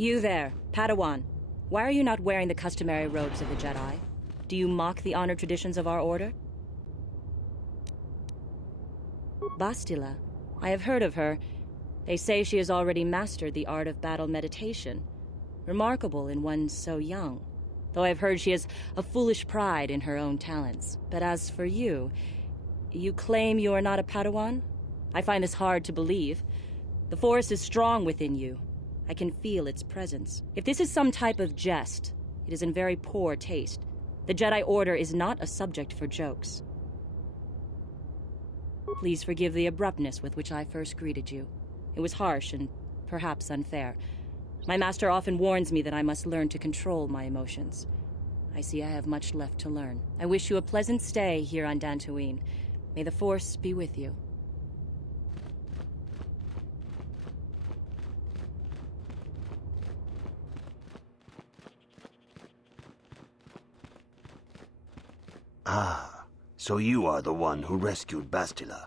You there, Padawan. Why are you not wearing the customary robes of the Jedi? Do you mock the honored traditions of our order? Bastila. I have heard of her. They say she has already mastered the art of battle meditation. Remarkable in one so young. Though I've heard she has a foolish pride in her own talents. But as for you, you claim you are not a Padawan? I find this hard to believe. The Force is strong within you. I can feel its presence. If this is some type of jest, it is in very poor taste. The Jedi Order is not a subject for jokes. Please forgive the abruptness with which I first greeted you. It was harsh and perhaps unfair. My master often warns me that I must learn to control my emotions. I see I have much left to learn. I wish you a pleasant stay here on Dantooine. May the Force be with you. Ah, so you are the one who rescued Bastila.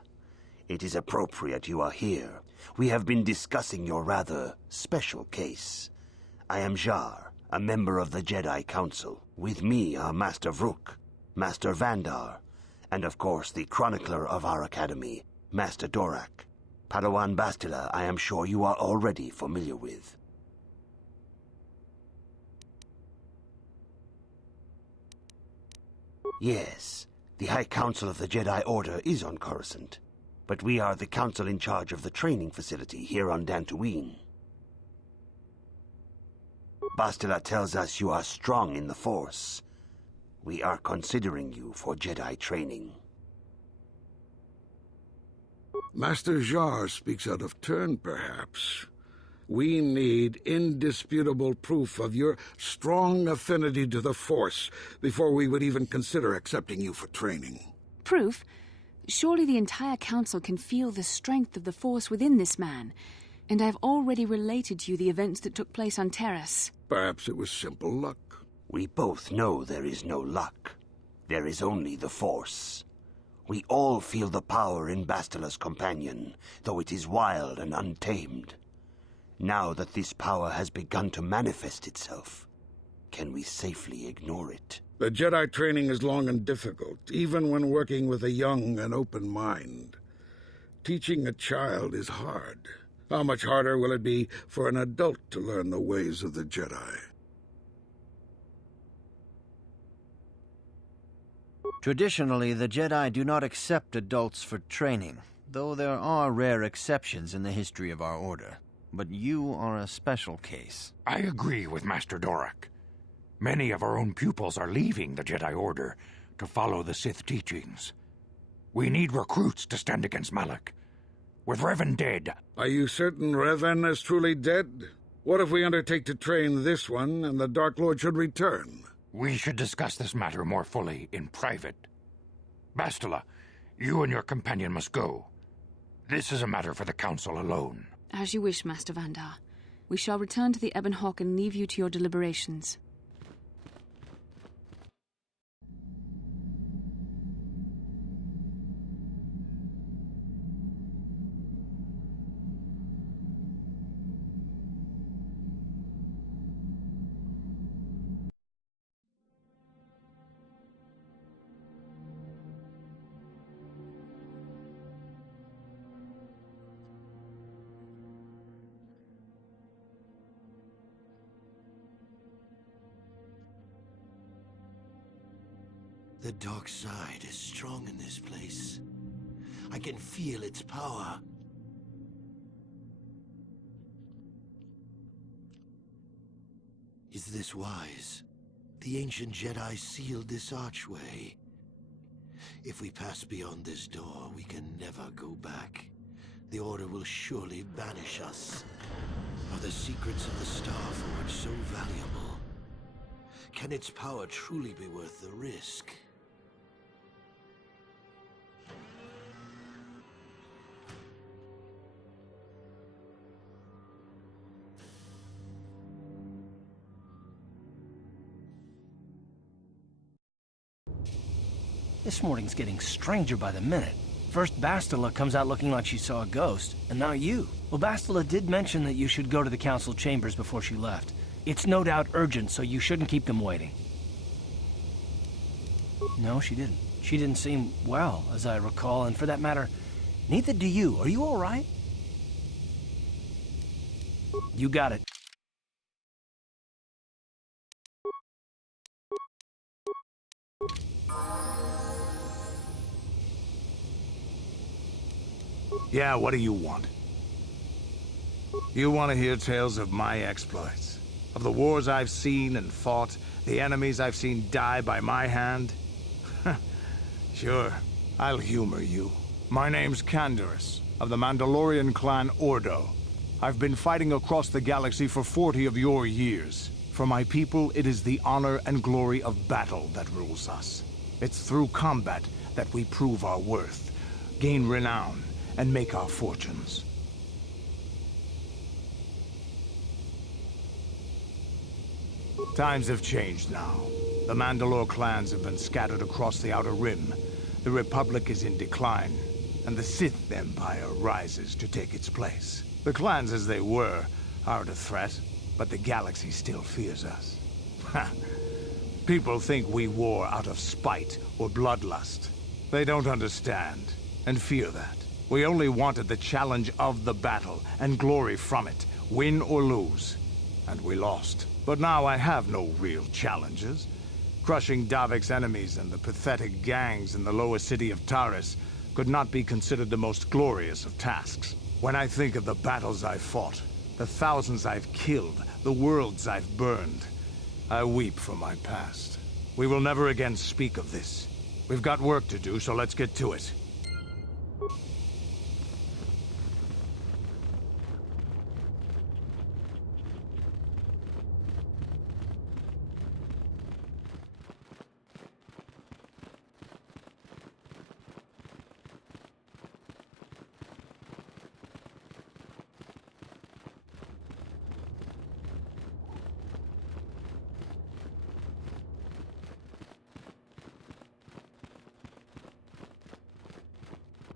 It is appropriate you are here. We have been discussing your rather special case. I am Jar, a member of the Jedi Council. With me are Master Vrook, Master Vandar, and of course the chronicler of our academy, Master Dorak. Padawan Bastila, I am sure you are already familiar with. Yes, the High Council of the Jedi Order is on Coruscant, but we are the council in charge of the training facility here on Dantooine. Bastila tells us you are strong in the Force. We are considering you for Jedi training. Master Jar speaks out of turn, perhaps. We need indisputable proof of your strong affinity to the Force before we would even consider accepting you for training. Proof? Surely the entire Council can feel the strength of the Force within this man, and I've already related to you the events that took place on Terrace. Perhaps it was simple luck. We both know there is no luck. There is only the Force. We all feel the power in Bastila's companion, though it is wild and untamed. Now that this power has begun to manifest itself, can we safely ignore it? The Jedi training is long and difficult, even when working with a young and open mind. Teaching a child is hard. How much harder will it be for an adult to learn the ways of the Jedi? Traditionally, the Jedi do not accept adults for training, though there are rare exceptions in the history of our order. But you are a special case. I agree with Master Dorak. Many of our own pupils are leaving the Jedi Order to follow the Sith teachings. We need recruits to stand against Malak. With Revan dead... Are you certain Revan is truly dead? What if we undertake to train this one and the Dark Lord should return? We should discuss this matter more fully in private. Bastila, you and your companion must go. This is a matter for the Council alone. As you wish, Master Vandar. We shall return to the Ebon Hawk and leave you to your deliberations. The dark side is strong in this place. I can feel its power. Is this wise? The ancient Jedi sealed this archway. If we pass beyond this door, we can never go back. The Order will surely banish us. Are the secrets of the Star Forge so valuable? Can its power truly be worth the risk? This morning's getting stranger by the minute. First Bastila comes out looking like she saw a ghost, and now you. Well, Bastila did mention that you should go to the Council chambers before she left. It's no doubt urgent, so you shouldn't keep them waiting. No, she didn't. She didn't seem well, as I recall, and for that matter, neither do you. Are you all right? You got it. Yeah, what do you want? You want to hear tales of my exploits? Of the wars I've seen and fought, the enemies I've seen die by my hand? Sure, I'll humor you. My name's Canderous, of the Mandalorian clan Ordo. I've been fighting across the galaxy for 40 of your years. For my people, it is the honor and glory of battle that rules us. It's through combat that we prove our worth, gain renown, and make our fortunes. Times have changed now. The Mandalore clans have been scattered across the Outer Rim. The Republic is in decline, and the Sith Empire rises to take its place. The clans as they were aren't a threat, but the galaxy still fears us. People think we war out of spite or bloodlust. They don't understand, and fear that. We only wanted the challenge of the battle, and glory from it, win or lose. And we lost. But now I have no real challenges. Crushing Davik's enemies and the pathetic gangs in the lower city of Taris could not be considered the most glorious of tasks. When I think of the battles I've fought, the thousands I've killed, the worlds I've burned, I weep for my past. We will never again speak of this. We've got work to do, so let's get to it.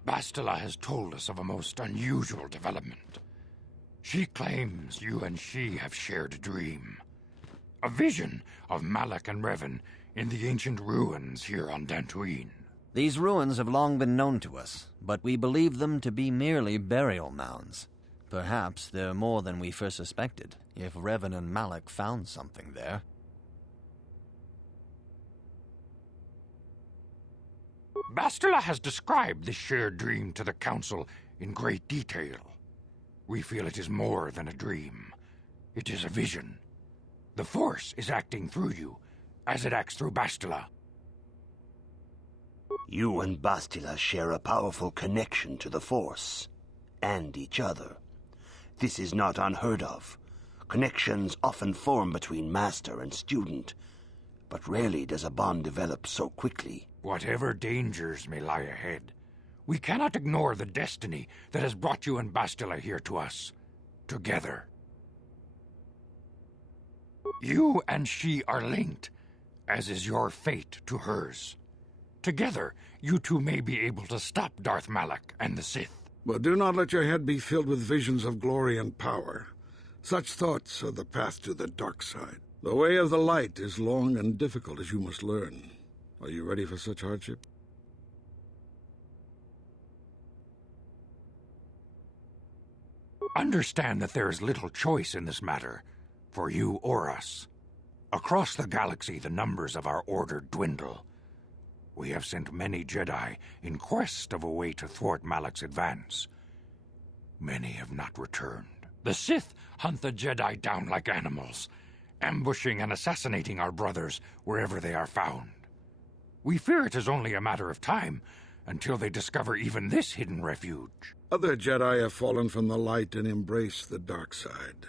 Bastila has told us of a most unusual development. She claims you and she have shared a dream. A vision of Malak and Revan in the ancient ruins here on Dantooine. These ruins have long been known to us, but we believe them to be merely burial mounds. Perhaps they're more than we first suspected, if Revan and Malak found something there. Bastila has described this shared dream to the Council in great detail. We feel it is more than a dream. It is a vision. The Force is acting through you, as it acts through Bastila. You and Bastila share a powerful connection to the Force, and each other. This is not unheard of. Connections often form between master and student, but rarely does a bond develop so quickly. Whatever dangers may lie ahead, we cannot ignore the destiny that has brought you and Bastila here to us, together. You and she are linked, as is your fate to hers. Together, you two may be able to stop Darth Malak and the Sith. But do not let your head be filled with visions of glory and power. Such thoughts are the path to the dark side. The way of the light is long and difficult, as you must learn. Are you ready for such hardship? Understand that there is little choice in this matter, for you or us. Across the galaxy, the numbers of our order dwindle. We have sent many Jedi in quest of a way to thwart Malak's advance. Many have not returned. The Sith hunt the Jedi down like animals, ambushing and assassinating our brothers wherever they are found. We fear it is only a matter of time until they discover even this hidden refuge. Other Jedi have fallen from the light and embraced the dark side,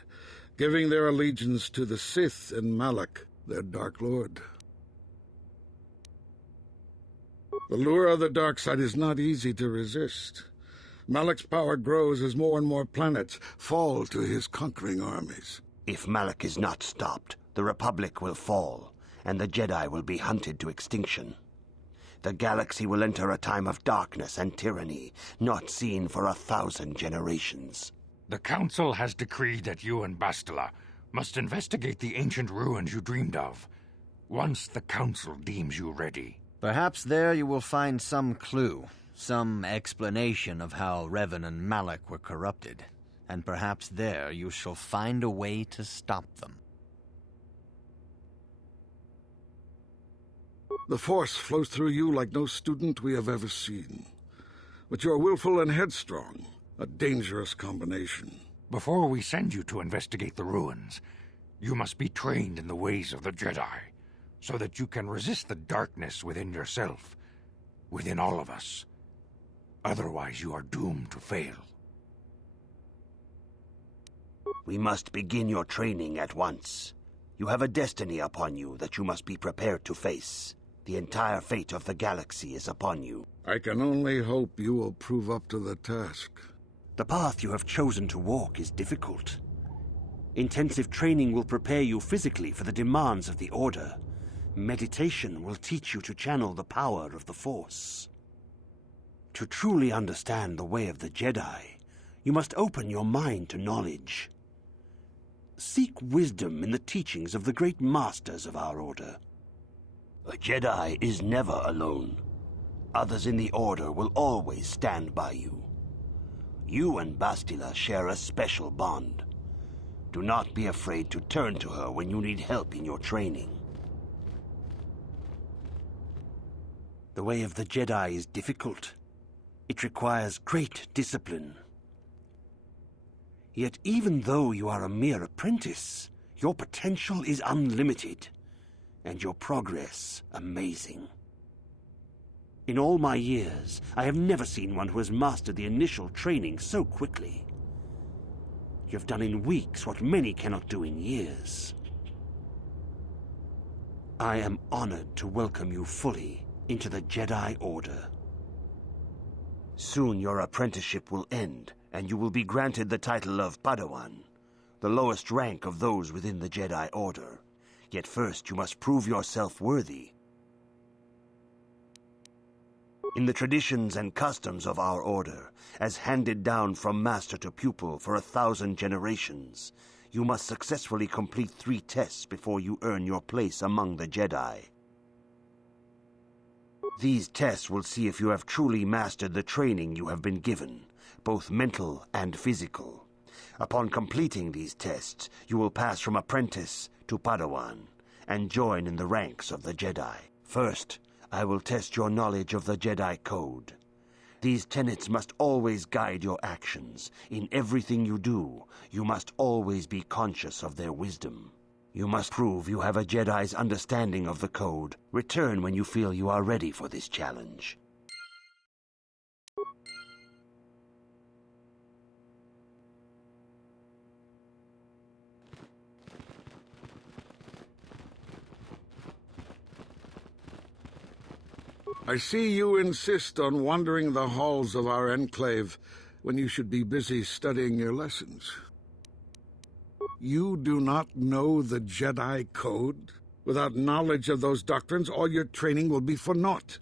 giving their allegiance to the Sith and Malak, their Dark Lord. The lure of the dark side is not easy to resist. Malak's power grows as more and more planets fall to his conquering armies. If Malak is not stopped, the Republic will fall, and the Jedi will be hunted to extinction. The galaxy will enter a time of darkness and tyranny, not seen for 1,000 generations. The Council has decreed that you and Bastila must investigate the ancient ruins you dreamed of, once the Council deems you ready. Perhaps there you will find some clue, some explanation of how Revan and Malak were corrupted, and perhaps there you shall find a way to stop them. The Force flows through you like no student we have ever seen. But you are willful and headstrong, a dangerous combination. Before we send you to investigate the ruins, you must be trained in the ways of the Jedi, so that you can resist the darkness within yourself, within all of us. Otherwise, you are doomed to fail. We must begin your training at once. You have a destiny upon you that you must be prepared to face. The entire fate of the galaxy is upon you. I can only hope you will prove up to the task. The path you have chosen to walk is difficult. Intensive training will prepare you physically for the demands of the Order. Meditation will teach you to channel the power of the Force. To truly understand the way of the Jedi, you must open your mind to knowledge. Seek wisdom in the teachings of the great masters of our Order. A Jedi is never alone. Others in the Order will always stand by you. You and Bastila share a special bond. Do not be afraid to turn to her when you need help in your training. The way of the Jedi is difficult. It requires great discipline. Yet even though you are a mere apprentice, your potential is unlimited, and your progress amazing. In all my years, I have never seen one who has mastered the initial training so quickly. You have done in weeks what many cannot do in years. I am honored to welcome you fully into the Jedi Order. Soon your apprenticeship will end, and you will be granted the title of Padawan, the lowest rank of those within the Jedi Order. Yet first you must prove yourself worthy. In the traditions and customs of our Order, as handed down from master to pupil for 1,000 generations, you must successfully complete 3 tests before you earn your place among the Jedi. These tests will see if you have truly mastered the training you have been given, both mental and physical. Upon completing these tests, you will pass from apprentice to Padawan, and join in the ranks of the Jedi. First, I will test your knowledge of the Jedi Code. These tenets must always guide your actions. In everything you do, you must always be conscious of their wisdom. You must prove you have a Jedi's understanding of the Code. Return when you feel you are ready for this challenge. I see you insist on wandering the halls of our enclave when you should be busy studying your lessons. You do not know the Jedi Code? Without knowledge of those doctrines, all your training will be for naught.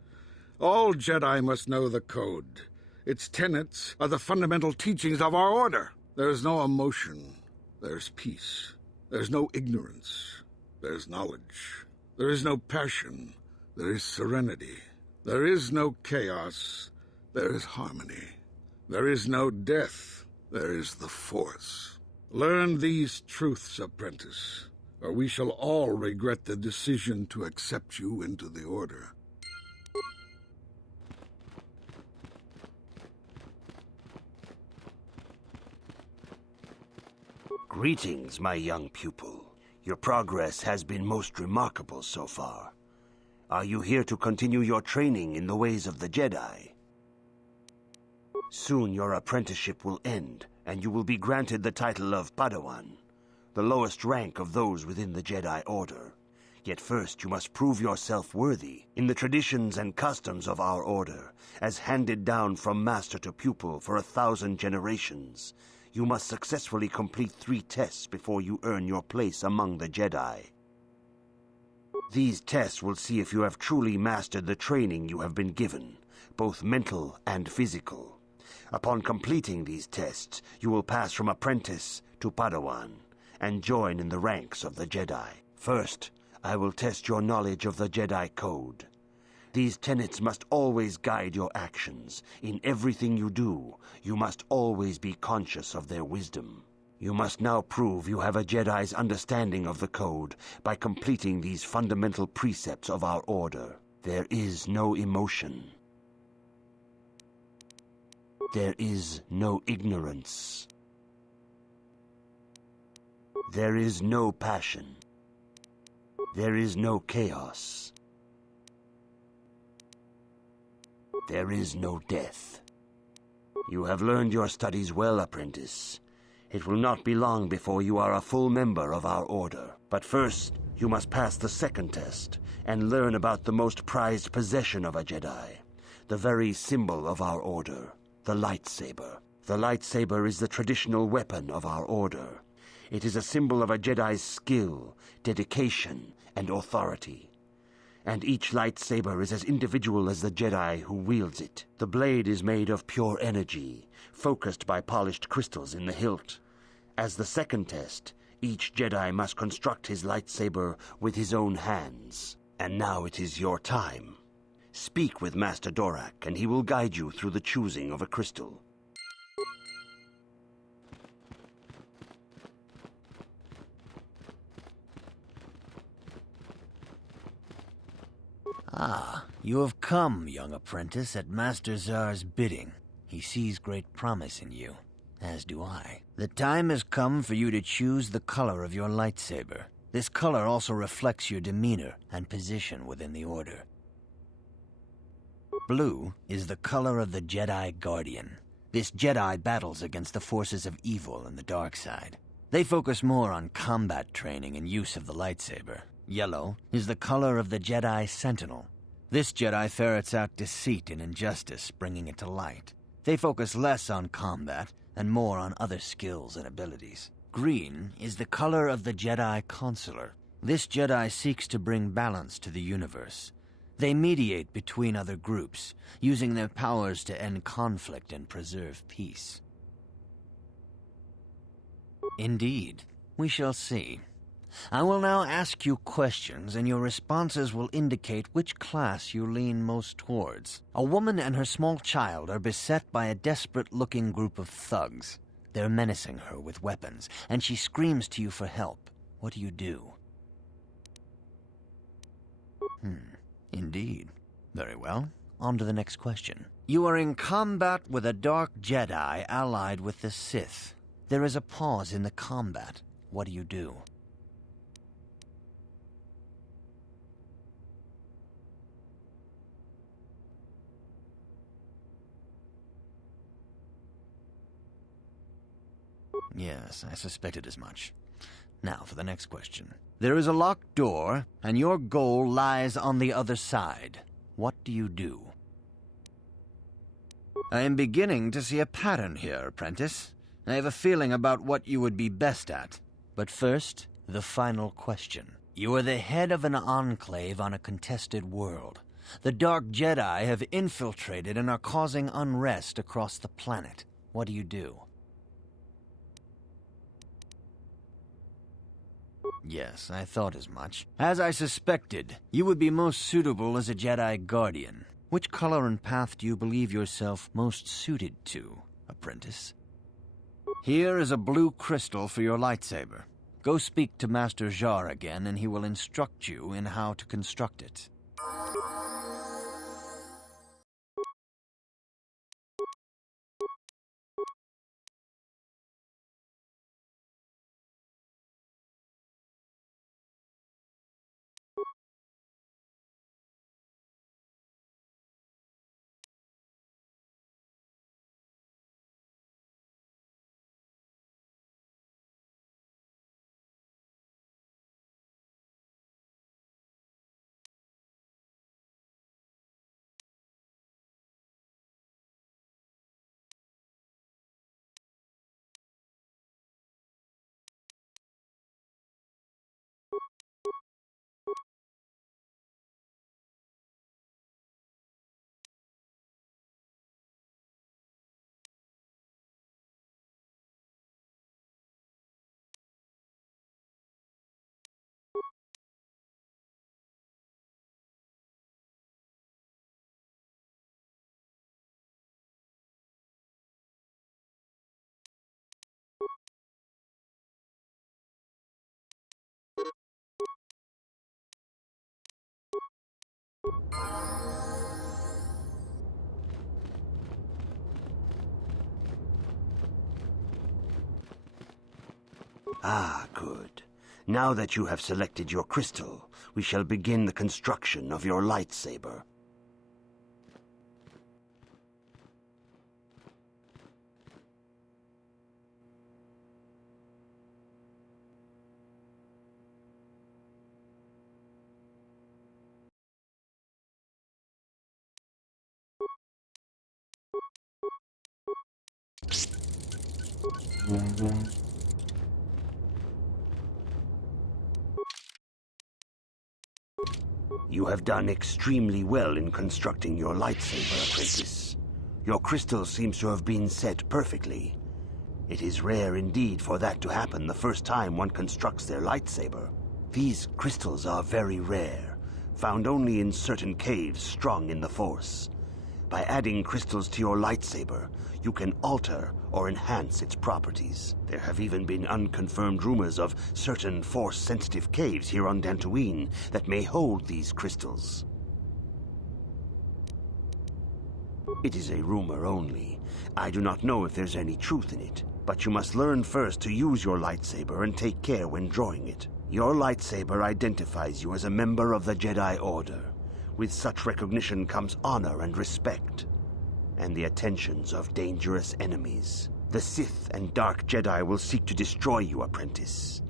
All Jedi must know the Code. Its tenets are the fundamental teachings of our Order. There is no emotion. There's peace. There's no ignorance. There's knowledge. There is no passion. There is serenity. There is no chaos. There is harmony. There is no death. There is the Force. Learn these truths, apprentice, or we shall all regret the decision to accept you into the Order. Greetings, my young pupil. Your progress has been most remarkable so far. Are you here to continue your training in the ways of the Jedi? Soon your apprenticeship will end, and you will be granted the title of Padawan, the lowest rank of those within the Jedi Order. Yet first you must prove yourself worthy. In the traditions and customs of our Order, as handed down from master to pupil for 1,000 generations, you must successfully complete 3 tests before you earn your place among the Jedi. These tests will see if you have truly mastered the training you have been given, both mental and physical. Upon completing these tests, you will pass from apprentice to Padawan and join in the ranks of the Jedi. First, I will test your knowledge of the Jedi Code. These tenets must always guide your actions. In everything you do, you must always be conscious of their wisdom. You must now prove you have a Jedi's understanding of the Code by completing these fundamental precepts of our order. There is no emotion. There is no ignorance. There is no passion. There is no chaos. There is no death. You have learned your studies well, apprentice. It will not be long before you are a full member of our order. But first, you must pass the second test and learn about the most prized possession of a Jedi, the very symbol of our order, the lightsaber. The lightsaber is the traditional weapon of our order. It is a symbol of a Jedi's skill, dedication, and authority. And each lightsaber is as individual as the Jedi who wields it. The blade is made of pure energy, focused by polished crystals in the hilt. As the second test, each Jedi must construct his lightsaber with his own hands. And now it is your time. Speak with Master Dorak, and he will guide you through the choosing of a crystal. Ah, you have come, young apprentice, at Master Zar's bidding. He sees great promise in you, as do I. The time has come for you to choose the color of your lightsaber. This color also reflects your demeanor and position within the Order. Blue is the color of the Jedi Guardian. This Jedi battles against the forces of evil and the dark side. They focus more on combat training and use of the lightsaber. Yellow is the color of the Jedi Sentinel. This Jedi ferrets out deceit and injustice, bringing it to light. They focus less on combat and more on other skills and abilities. Green is the color of the Jedi Counselor. This Jedi seeks to bring balance to the universe. They mediate between other groups, using their powers to end conflict and preserve peace. Indeed, we shall see. I will now ask you questions, and your responses will indicate which class you lean most towards. A woman and her small child are beset by a desperate-looking group of thugs. They're menacing her with weapons, and she screams to you for help. What do you do? Indeed. Very well. On to the next question. You are in combat with a dark Jedi allied with the Sith. There is a pause in the combat. What do you do? Yes, I suspected as much. Now for the next question. There is a locked door, and your goal lies on the other side. What do you do? I am beginning to see a pattern here, apprentice. I have a feeling about what you would be best at. But first, the final question. You are the head of an enclave on a contested world. The Dark Jedi have infiltrated and are causing unrest across the planet. What do you do? Yes, I thought as much. As I suspected, you would be most suitable as a Jedi Guardian. Which color and path do you believe yourself most suited to, apprentice? Here is a blue crystal for your lightsaber. Go speak to Master Jar again, and he will instruct you in how to construct it. Ah, good. Now that you have selected your crystal, we shall begin the construction of your lightsaber. You have done extremely well in constructing your lightsaber, apprentice. Your crystal seems to have been set perfectly. It is rare indeed for that to happen the first time one constructs their lightsaber. These crystals are very rare, found only in certain caves strong in the Force. By adding crystals to your lightsaber, you can alter or enhance its properties. There have even been unconfirmed rumors of certain Force-sensitive caves here on Dantooine that may hold these crystals. It is a rumor only. I do not know if there's any truth in it, but you must learn first to use your lightsaber and take care when drawing it. Your lightsaber identifies you as a member of the Jedi Order. With such recognition comes honor and respect, and the attentions of dangerous enemies. The Sith and Dark Jedi will seek to destroy you, apprentice.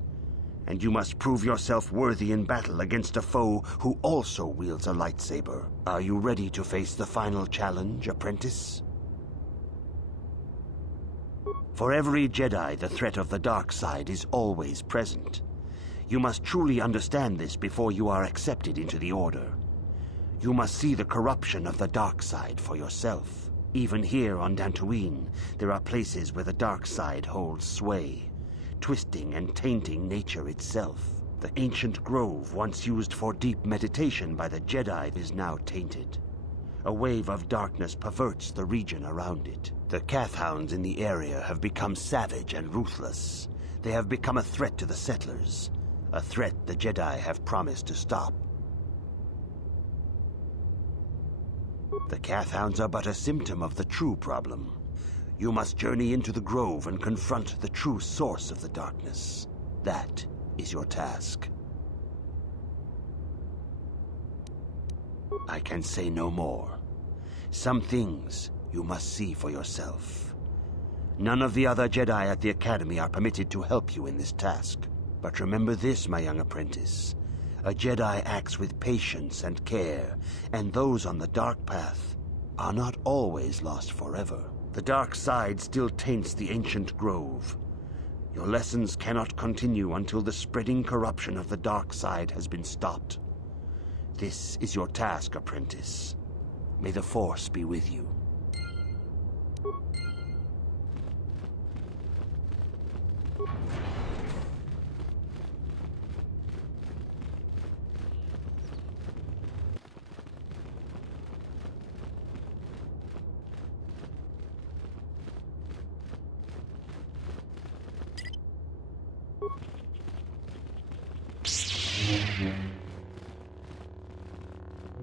And you must prove yourself worthy in battle against a foe who also wields a lightsaber. Are you ready to face the final challenge, apprentice? For every Jedi, the threat of the dark side is always present. You must truly understand this before you are accepted into the Order. You must see the corruption of the dark side for yourself. Even here on Dantooine, there are places where the dark side holds sway, twisting and tainting nature itself. The ancient grove, once used for deep meditation by the Jedi, is now tainted. A wave of darkness perverts the region around it. The Kathhounds in the area have become savage and ruthless. They have become a threat to the settlers, a threat the Jedi have promised to stop. The Kathhounds are but a symptom of the true problem. You must journey into the grove and confront the true source of the darkness. That is your task. I can say no more. Some things you must see for yourself. None of the other Jedi at the Academy are permitted to help you in this task. But remember this, my young apprentice. A Jedi acts with patience and care, and those on the dark path are not always lost forever. The dark side still taints the ancient grove. Your lessons cannot continue until the spreading corruption of the dark side has been stopped. This is your task, apprentice. May the Force be with you.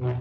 Yeah.